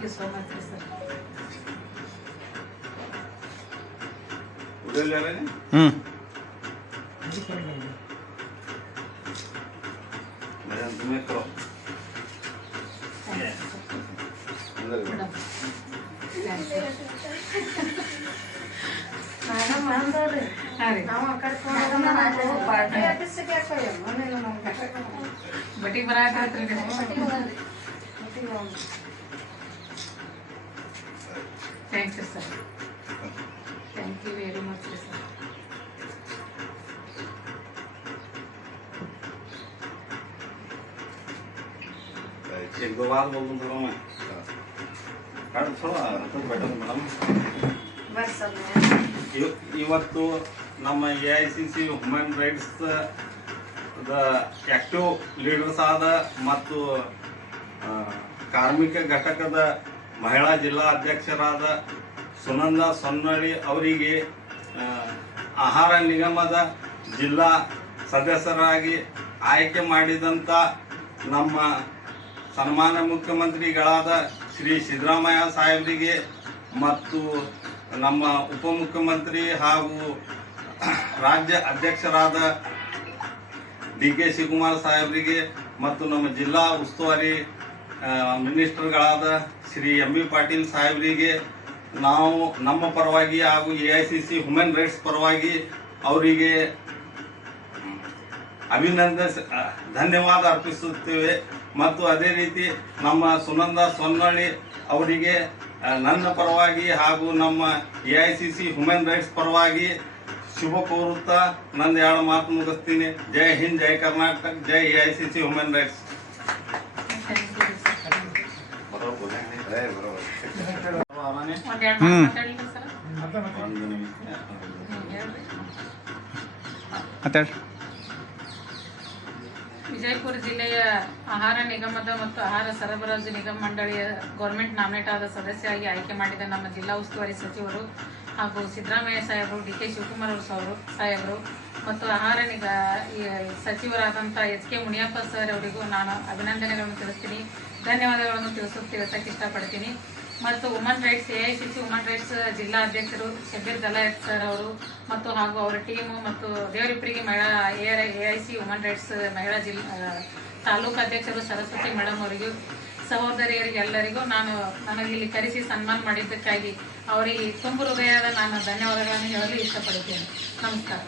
Thank you so much ರೀ sir. ಬಟ್ಟಿ ಬರಾಕತ್ರಿ thank you sir. Thank you very much ರೀ ಸರ್. एक दो बार बोल दूँ मैं थोड़ा बैठो मैडम. ಇವತ್ತು ನಮ್ಮ AICC human rights active leaders ಆದ ಮತ್ತು ಕಾರ್ಮಿಕ ಘಟಕದ ಮಹಿಳಾ ಜಿಲ್ಲಾ ಅಧ್ಯಕ್ಷರಾದ ಸುನಂದ ಸೊನ್ನಳ್ಳಿ ಅವರಿಗೆ ಆಹಾರ ನಿಗಮದ ಜಿಲ್ಲಾ ಸದಸ್ಯರಾಗಿ ಆಯ್ಕೆ ಮಾಡಿದಂಥ ನಮ್ಮ ಸನ್ಮಾನ್ಯ ಮುಖ್ಯಮಂತ್ರಿಗಳಾದ ಶ್ರೀ ಸಿದ್ದರಾಮಯ್ಯ ಸಾಹೇಬರಿಗೆ ಮತ್ತು ನಮ್ಮ ಉಪಮುಖ್ಯಮಂತ್ರಿ ಹಾಗೂ ರಾಜ್ಯ ಅಧ್ಯಕ್ಷರಾದ DK ಶಿವಕುಮಾರ್ ಸಾಹೇಬರಿಗೆ ಮತ್ತು ನಮ್ಮ ಜಿಲ್ಲಾ ಉಸ್ತುವಾರಿ ಮಿನಿಸ್ಟರ್ಗಳಾದ ಶ್ರೀ MB ಪಾಟೀಲ್ ಸಾಹೇಬರಿಗೆ ನಾವು ನಮ್ಮ ಪರವಾಗಿ ಹಾಗೂ AICC ಹ್ಯೂಮನ್ ರೈಟ್ಸ್ ಪರವಾಗಿ ಅವರಿಗೆ ಧನ್ಯವಾದ ಅರ್ಪಿಸುತ್ತೇವೆ. ಮತ್ತು ಅದೇ ರೀತಿ ನಮ್ಮ ಸುನಂದ ಸೊನ್ನಳ್ಳಿ ಅವರಿಗೆ ನನ್ನ ಪರವಾಗಿ ಹಾಗೂ ನಮ್ಮ AICC ಹ್ಯೂಮನ್ ರೈಟ್ಸ್ ಪರವಾಗಿ ಶುಭ ಕೋರುತ್ತಾ ನನ್ನ 2 ಮಾತು ಮುಗಿಸ್ತೀನಿ. ಜೈ ಹಿಂದ್, ಜೈ ಕರ್ನಾಟಕ, ಜೈ AICC ಹ್ಯೂಮನ್ ರೈಟ್ಸ್. ವಿಜಯಪುರ ಜಿಲ್ಲೆಯ ಆಹಾರ ನಿಗಮದ ಮತ್ತು ಆಹಾರ ಸರಬರಾಜು ನಿಗಮ ಮಂಡಳಿಯ ಗೌರ್ಮೆಂಟ್ ನಾಮಿನೇಟ್ ಆದ ಸದಸ್ಯರಾಗಿ ಆಯ್ಕೆ ಮಾಡಿದ ನಮ್ಮ ಜಿಲ್ಲಾ ಉಸ್ತುವಾರಿ ಸಚಿವರು ಹಾಗೂ ಸಿದ್ದರಾಮಯ್ಯ ಸಾಹೇಬರು, DK ಶಿವಕುಮಾರ್ ಸಾಹೇಬರು ಮತ್ತು ಆಹಾರ ಸಚಿವರಾದಂಥ HK ಮುನಿಯಪ್ಪ ಸರ್ ಅವರಿಗೂ ನಾನು ಅಭಿನಂದನೆಗಳನ್ನು ತಿಳಿಸ್ತೀನಿ, ಧನ್ಯವಾದಗಳನ್ನು ತಿಳಿಸಕ್ಕೆ ಇಷ್ಟಪಡ್ತೀನಿ. ಮತ್ತು woman rights AICC woman rights ಜಿಲ್ಲಾ ಅಧ್ಯಕ್ಷರು ಶಬೀರ್ ದಲಾಯತ್ ಸರ್ ಅವರು ಮತ್ತು ಹಾಗೂ ಅವರ ಟೀಮು ಮತ್ತು ದೇವರಿಪ್ಪರಿಗೆ ಮಹಿಳಾ AIC ವುಮನ್ ರೈಟ್ಸ್ ಮಹಿಳಾ ತಾಲೂಕು ಅಧ್ಯಕ್ಷರು ಸರಸ್ವತಿ ಮೇಡಮ್ ಅವರಿಗೂ ಸಹೋದರಿಯರಿಗೆ ಎಲ್ಲರಿಗೂ ನನಗೆ ಇಲ್ಲಿ ಕರೆಸಿ ಸನ್ಮಾನ ಮಾಡಿದ್ದಕ್ಕಾಗಿ ಅವರಿಗೆ ತುಂಬು ಹೃದಯದ ನಾನು ಧನ್ಯವಾದಗಳನ್ನು ಹೇಳಲು ಇಷ್ಟಪಡುತ್ತೇನೆ. ನಮಸ್ಕಾರ.